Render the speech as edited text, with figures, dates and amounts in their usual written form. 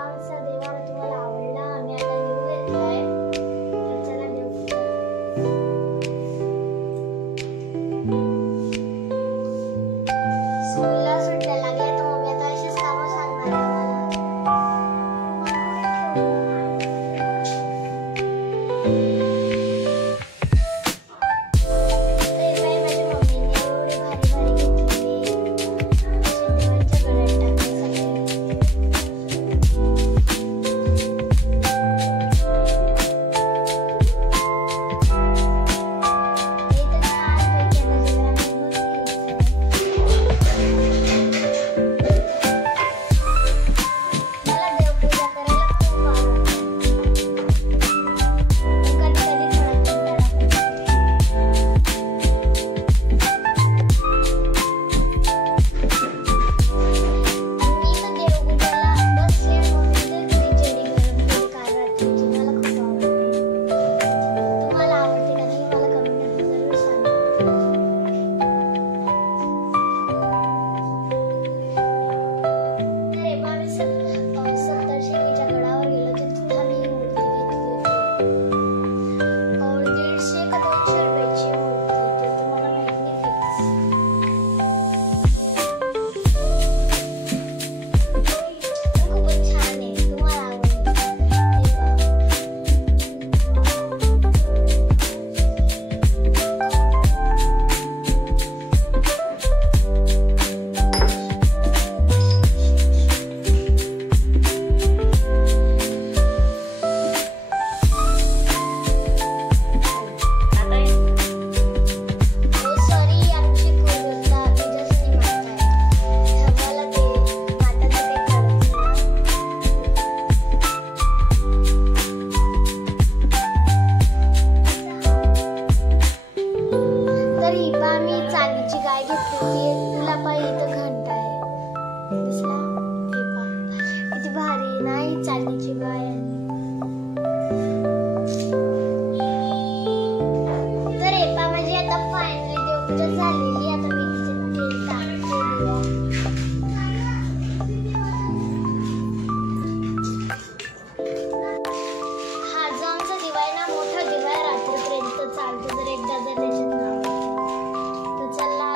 आमचा देवारा तुम्हाला आवडला. आम्ही आता निघू घेतलाय. तर चला देवपूजा. स्कूलला सुट्ट्या लागल्या तर मम्मी आता अशीच कामं सांगणार आहे मला. चांदीची गाय घेतली. तुला पाहिजे इथं घंटा आहे दिसला. हे पहा किती भारी नाही चांदीची गाय आहे. तर हे पहा माझी आता फायनली देवपूजा झालेली. आता मी तिथे हा जो आमचा दिवा आहे ना मोठा दिवा आहे. रात्रीपर्यंत चालतो जर एकदा जर त्याच्यात चला